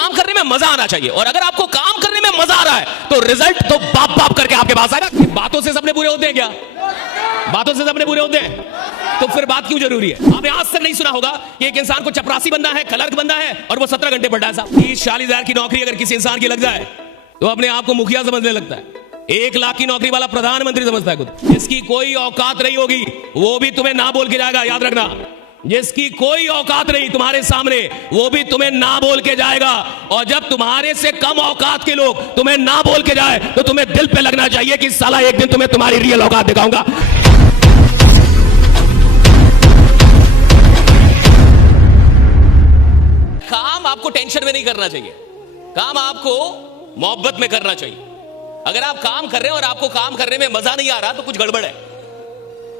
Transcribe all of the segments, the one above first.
काम करने में मजा आना चाहिए, और अगर आपको काम करने में मजा आ रहा है तो रिजल्ट तो बाप बाप करके आपके पास आएगा। बातों से सपने पूरे होते हैं क्या? बातों से सपने पूरे होते हैं, तो फिर बात क्यों जरूरी है? आपने आज तक नहीं सुना होगा कि एक इंसान को चपरासी बनना है, क्लर्क बनना है, और वो 17 घंटे पढ़ा है साहब। 30-40 हजार की नौकरी अगर किसी इंसान की लग जाए तो अपने आप को मुखिया समझने लगता है। 1 लाख की नौकरी वाला प्रधानमंत्री समझता है खुद। जिसकी कोई औकात नहीं होगी वो भी तुम्हें ना बोल के जाएगा, याद रखना। जिसकी कोई औकात नहीं तुम्हारे सामने वो भी तुम्हें ना बोल के जाएगा, और जब तुम्हारे से कम औकात के लोग तुम्हें ना बोल के जाए तो तुम्हें दिल पे लगना चाहिए कि साला एक दिन तुम्हें तुम्हारी रियल औकात दिखाऊंगा। काम आपको टेंशन में नहीं करना चाहिए, काम आपको मोहब्बत में करना चाहिए। अगर आप काम कर रहे हैं और आपको काम करने में मजा नहीं आ रहा तो कुछ गड़बड़ है।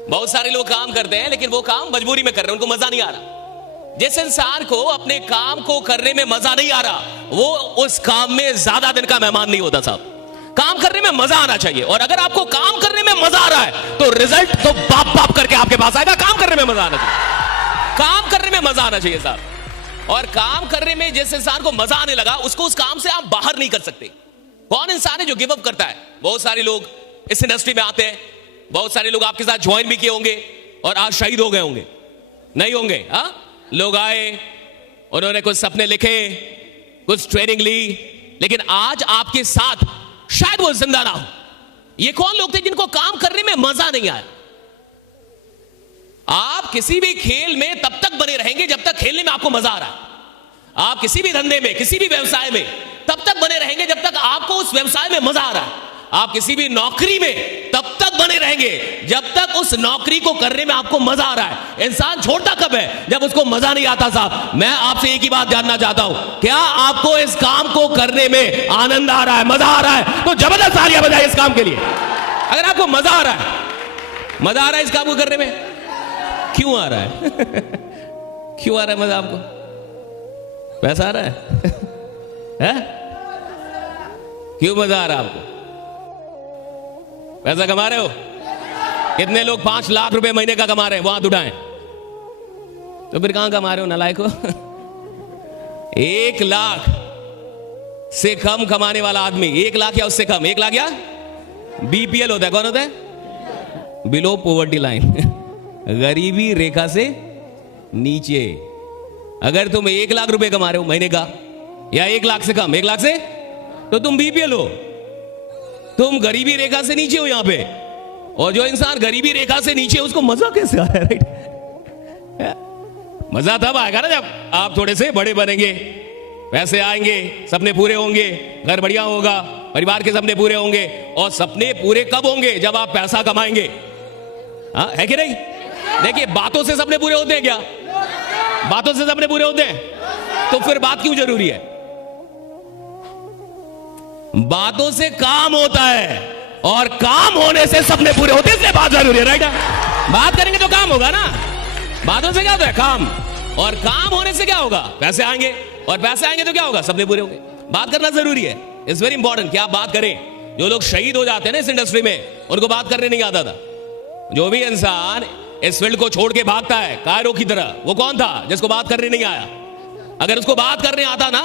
बहुत सारे लोग काम करते हैं लेकिन वो काम मजबूरी में कर रहे हैं, उनको मजा नहीं आ रहा। जिस इंसान को अपने काम को करने में मजा नहीं आ रहा वो उस काम में ज्यादा दिन का मेहमान नहीं होता साहब। काम करने में मजा आना चाहिए, और अगर आपको काम करने में मजा आ रहा है तो रिजल्ट तो बाप बाप करके आपके पास आएगा। काम करने में मजा आना चाहिए, काम करने में मजा आना चाहिए साहब। और काम करने में जिस इंसान को मजा आने लगा उसको उस काम से आप बाहर नहीं कर सकते। कौन इंसान है जो गिव अप करता है? बहुत सारे लोग इस इंडस्ट्री में आते हैं, बहुत सारे लोग आपके साथ ज्वाइन भी किए होंगे और आज शहीद हो गए होंगे, नहीं होंगे? लोग आए, उन्होंने कुछ सपने लिखे, कुछ ट्रेनिंग ली, लेकिन आज आपके साथ शायद वो जिंदा ना हो। ये कौन लोग थे जिनको काम करने में मजा नहीं आया? आप किसी भी खेल में तब तक बने रहेंगे जब तक खेलने में आपको मजा आ रहा है। आप किसी भी धंधे में, किसी भी व्यवसाय में तब तक बने रहेंगे जब तक आपको उस व्यवसाय में मजा आ रहा है। आप किसी भी नौकरी में तब तक बने रहेंगे जब तक उस नौकरी को करने में आपको मजा आ रहा है। इंसान छोड़ता कब है? जब उसको मजा नहीं आता साहब। मैं आपसे एक ही बात जानना चाहता हूं, क्या आपको इस काम को करने में आनंद आ रहा है, मजा आ रहा है? तो जबरदस्त तालियां बजाइए इस काम के लिए। अगर आपको मजा आ रहा है, मजा आ रहा है इस काम को करने में, क्यों आ रहा है? क्यों आ रहा है मजा आपको? पैसा आ रहा है? क्यों मजा आ रहा है आपको? पैसा कमा रहे हो? कितने लोग 5 लाख रुपए महीने का कमा रहे हैं? वो हाथ उठाएं। तो फिर कहां कमा रहे हो नालायक हो? 1 लाख से कम कमाने वाला आदमी, 1 लाख या उससे कम, 1 लाख या बीपीएल होता है। कौन होता है? बिलो पॉवर्टी लाइन, गरीबी रेखा से नीचे। अगर तुम 1 लाख रुपए कमा रहे हो महीने का, या 1 लाख से कम, 1 लाख से, तो तुम बीपीएल हो, तुम गरीबी रेखा से नीचे हो यहां पे। और जो इंसान गरीबी रेखा से नीचे है उसको मजा कैसे आ रहा है? राइट? मजा तब आएगा ना जब आप थोड़े से बड़े बनेंगे, पैसे आएंगे, सपने पूरे होंगे, घर बढ़िया होगा, परिवार के सपने पूरे होंगे। और सपने पूरे कब होंगे? जब आप पैसा कमाएंगे। है कि नहीं? देखिए, बातों से सपने पूरे होते हैं क्या? बातों से सपने पूरे होते हैं, तो फिर बात क्यों जरूरी है? बातों से काम होता है और काम होने से सपने पूरे होते हैं, इसलिए बात जरूरी है। राइट? बात करेंगे तो काम होगा ना। बातों से क्या होता है? काम। और काम होने से क्या होगा? पैसे आएंगे, और पैसे आएंगे तो क्या होगा? सपने पूरे होंगे। बात करना जरूरी है, इट्स वेरी इंपॉर्टेंट कि आप बात करें। जो लोग शहीद हो जाते हैं ना इस इंडस्ट्री में, उनको बात करने नहीं आता था। जो भी इंसान इस फील्ड को छोड़ के भागता है कायरो की तरह, वो कौन था? जिसको बात करने नहीं आया। अगर उसको बात करने आता ना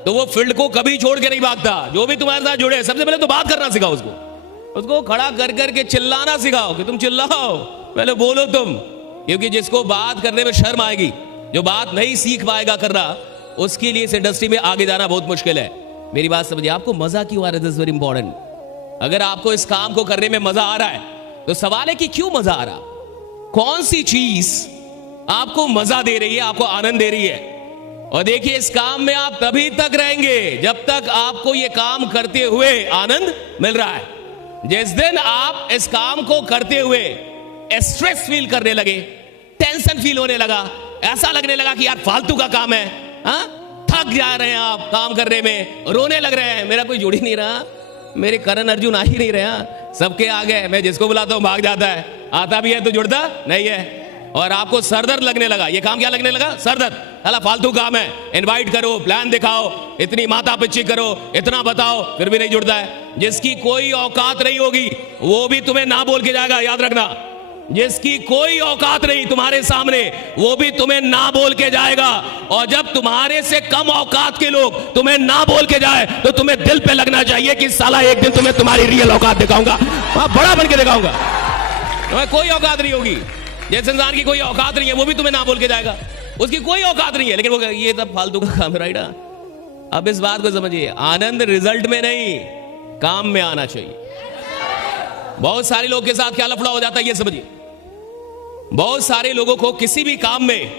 तो वो फील्ड को कभी छोड़ के नहीं भागता। जो भी तुम्हारे साथ जुड़े, सबसे पहले तो बात करना सिखाओ उसको खड़ा कर करके चिल्लाना सिखाओ कि तुम चिल्लाओ, पहले बोलो तुम। क्योंकि जिसको बात करने में शर्म आएगी, जो बात नहीं सीख पाएगा करना, उसके लिए इस इंडस्ट्री में आगे जाना बहुत मुश्किल है। मेरी बात समझिए, आपको मजा क्यों आ रहा है? This is very important. अगर आपको इस काम को करने में मजा आ रहा है तो सवाल है कि क्यों मजा आ रहा? कौन सी चीज आपको मजा दे रही है, आपको आनंद दे रही है? और देखिए, इस काम में आप तभी तक रहेंगे जब तक आपको यह काम करते हुए आनंद मिल रहा है। जिस दिन आप इस काम को करते हुए स्ट्रेस फील करने लगे, टेंशन फील होने लगा, ऐसा लगने लगा कि यार फालतू का काम है, थक जा रहे हैं आप काम करने में, रोने लग रहे हैं, मेरा कोई जुड़ ही नहीं रहा, मेरे करण अर्जुन आ ही नहीं रहा, सबके आगे मैं जिसको बुलाता हूं भाग जाता है, आता भी है तो जुड़ता नहीं है। और आपको सरदर्द लगने लगा। ये काम क्या लगने लगा? सरदर्द। साला फालतू काम है, इनवाइट करो, प्लान दिखाओ, इतनी माथा पिच्ची करो, इतना बताओ, फिर भी नहीं जुड़ता है। जिसकी कोई औकात नहीं होगी वो भी तुम्हें ना बोल के जाएगा, याद रखना। जिसकी कोई औकात नहीं तुम्हारे सामने, वो भी तुम्हें ना बोल के जाएगा। और जब तुम्हारे से कम औकात के लोग तुम्हें ना बोल के जाए तो तुम्हें दिल पे लगना चाहिए कि साला एक दिन तुम्हें तुम्हारी रियल औकात दिखाऊंगा, बड़ा बन के दिखाऊंगा। तुम्हें कोई औकात नहीं होगी। जिस इंसान की कोई औकात नहीं है वो भी तुम्हें ना बोल के जाएगा, उसकी कोई औकात नहीं है, लेकिन वो ये सब फालतू का काम है, राइट। अब इस बात को समझिए, आनंद रिजल्ट में नहीं, काम में आना चाहिए। बहुत सारे लोग के साथ क्या लफड़ा हो जाता है ये समझिए। बहुत सारे लोगों को किसी भी काम में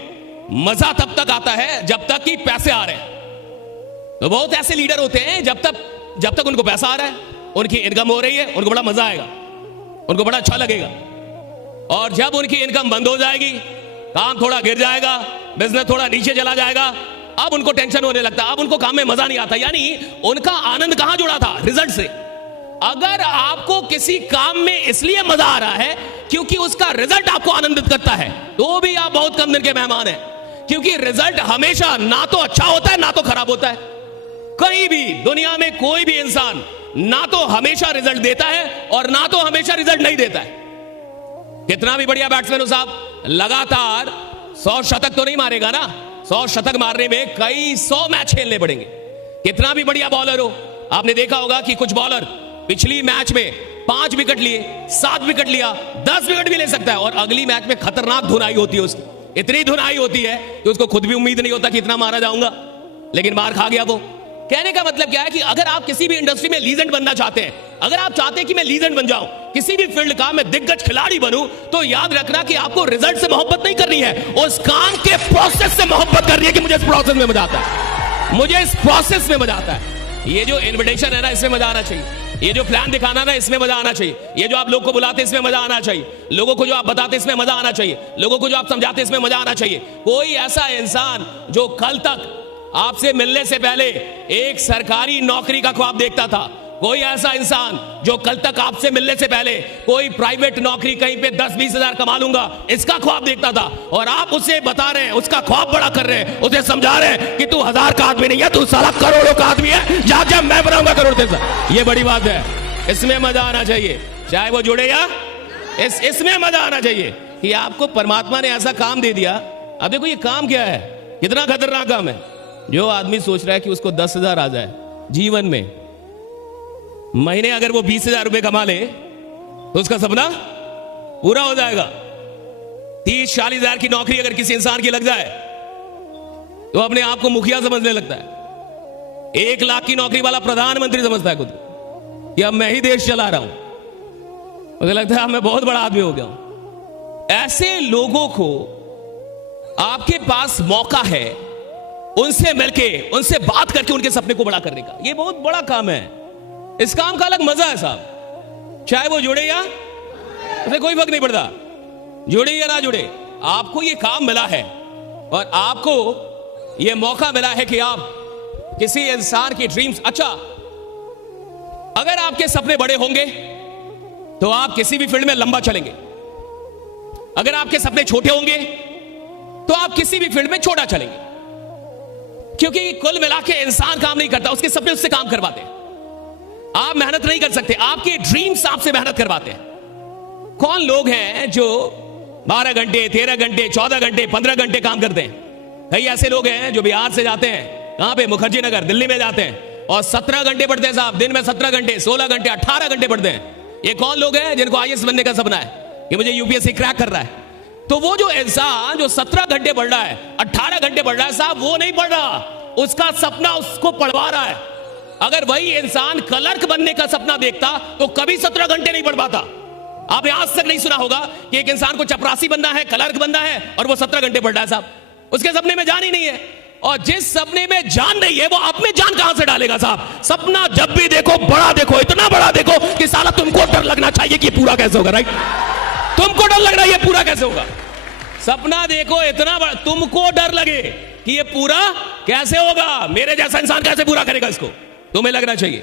मजा तब तक आता है जब तक कि पैसे आ रहे हैं। तो बहुत ऐसे लीडर होते हैं जब तक उनको पैसा आ रहा है, उनकी इनकम हो रही है, उनको बड़ा मजा आएगा, उनको बड़ा अच्छा लगेगा। और जब उनकी इनकम बंद हो जाएगी, काम थोड़ा गिर जाएगा, बिजनेस थोड़ा नीचे चला जाएगा, अब उनको टेंशन होने लगता है, अब उनको काम में मजा नहीं आता। यानी उनका आनंद कहां जुड़ा था? रिजल्ट से। अगर आपको किसी काम में इसलिए मजा आ रहा है क्योंकि उसका रिजल्ट आपको आनंदित करता है, तो भी आप बहुत कम दिन के मेहमान हैं। क्योंकि रिजल्ट हमेशा ना तो अच्छा होता है ना तो खराब होता है। कहीं भी दुनिया में कोई भी इंसान ना तो हमेशा रिजल्ट देता है और ना तो हमेशा रिजल्ट नहीं देता है। कितना भी बढ़िया बैट्समैन हो साहब, लगातार 100 शतक तो नहीं मारेगा ना। 100 शतक मारने में कई 100 मैच खेलने पड़ेंगे। कितना भी बढ़िया बॉलर हो, आपने देखा होगा कि कुछ बॉलर पिछली मैच में 5 विकेट लिए, 7 विकेट लिया, 10 विकेट भी ले सकता है, और अगली मैच में खतरनाक धुनाई होती है उसकी। इतनी धुनाई होती है कि उसको खुद भी उम्मीद नहीं होता कि इतना मारा जाऊंगा, लेकिन मार खा गया वो। कहने का मतलब क्या है कि अगर आप किसी भी इंडस्ट्री में लीजेंड बनना चाहते हैं, अगर आप चाहते हैं कि मैं लीजेंड बन जाऊं, किसी भी फील्ड का मैं दिग्गज खिलाड़ी बनूं, तो याद रखना कि आपको रिजल्ट से मोहब्बत नहीं करनी है, उस काम के प्रोसेस से मोहब्बत करनी है कि मुझे इस प्रोसेस में मजा आता है, मुझे इस प्रोसेस में मजा आता है। ये जो इन्विटेशन है ना, इसमें मजा आना चाहिए। ये जो प्लान दिखाना ना, इसमें मजा आना चाहिए। ये जो आप लोग को बुलाते इसमें मजा आना चाहिए। लोगों को जो आप बताते इसमें मजा आना चाहिए। लोगों को जो आप समझाते इसमें मजा आना चाहिए। कोई ऐसा इंसान जो कल तक आपसे मिलने से पहले एक सरकारी नौकरी का ख्वाब देखता था, कोई ऐसा इंसान जो कल तक आपसे मिलने से पहले कोई प्राइवेट नौकरी कहीं पे 10-20 हजार कमा लूंगा इसका ख्वाब देखता था, और आप उसे बता रहे हैं, उसका ख्वाब बड़ा कर रहे हैं, उसे समझा रहे हैं कि तू 1000 का आदमी नहीं है, तू साला करोड़ों का आदमी है, जा मैं बनाऊंगा करोड़ तेरा। ये बड़ी बात है, इसमें मजा आना चाहिए, चाहे वो जुड़े या इसमें मजा आना चाहिए कि आपको परमात्मा ने ऐसा काम दे दिया। अब देखो ये काम क्या है, कितना खतरनाक काम है। जो आदमी सोच रहा है कि उसको 10,000 आ जाए जीवन में, महीने अगर वो 20,000 रुपए कमा ले तो उसका सपना पूरा हो जाएगा। 30-40 हजार की नौकरी अगर किसी इंसान की लग जाए तो अपने आप को मुखिया समझने लगता है। 1 लाख की नौकरी वाला प्रधानमंत्री समझता है खुद को कि अब मैं ही देश चला रहा हूं। मुझे लगता है अब मैं बहुत बड़ा आदमी हो गया हूं। ऐसे लोगों को आपके पास मौका है उनसे मिलके, उनसे बात करके उनके सपने को बड़ा करने का। ये बहुत बड़ा काम है। इस काम का अलग मजा है साहब, चाहे वो जुड़े या उसे कोई फर्क नहीं पड़ता, जुड़े या ना जुड़े, आपको ये काम मिला है और आपको ये मौका मिला है कि आप किसी इंसान की ड्रीम्स। अच्छा, अगर आपके सपने बड़े होंगे तो आप किसी भी फील्ड में लंबा चलेंगे। अगर आपके सपने छोटे होंगे तो आप किसी भी फील्ड में छोटा चलेंगे, क्योंकि कुल मिला के इंसान काम नहीं करता, उसके सपने उससे काम करवाते हैं। आप मेहनत नहीं कर सकते, आपके ड्रीम्स आपसे मेहनत करवाते हैं। कौन लोग हैं जो 12 घंटे, 13 घंटे, 14 घंटे, 15 घंटे काम करते हैं? कई ऐसे लोग हैं जो बिहार से जाते हैं, कहां पे, मुखर्जी नगर, दिल्ली में जाते हैं और 17 घंटे पढ़ते हैं साहब, दिन में 17 घंटे, 16 घंटे, 18 घंटे पढ़ते हैं। ये कौन लोग हैं जिनको IAS बनने का सपना है कि मुझे UPSC क्रैक कर रहा है? तो वो जो इंसान जो 17 घंटे पढ़ रहा है, 18 घंटे पढ़ रहा है साहब, वो नहीं पढ़ रहा, उसका सपना उसको पढ़वा रहा है। अगर वही इंसान क्लर्क बनने का सपना देखता तो कभी 17 घंटे नहीं पढ़ पाता। आपने आज तक नहीं सुना होगा कि एक इंसान को चपरासी बनना है, क्लर्क बनना है और वो 17 घंटे पढ़ रहा है साहब, उसके सपने में जान ही नहीं है। और जिस सपने में जान नहीं है वो अपने जान कहां से डालेगा साहब? सपना जब भी देखो बड़ा देखो, इतना बड़ा देखो कि साला तुमको डर लगना चाहिए कि पूरा कैसे होगा, राइट? तुमको डर लग रहा है ये पूरा कैसे होगा। सपना देखो इतना बड़ा, तुमको डर लगे कि ये पूरा कैसे होगा, मेरे जैसा इंसान कैसे पूरा करेगा इसको, तुम्हें लगना चाहिए।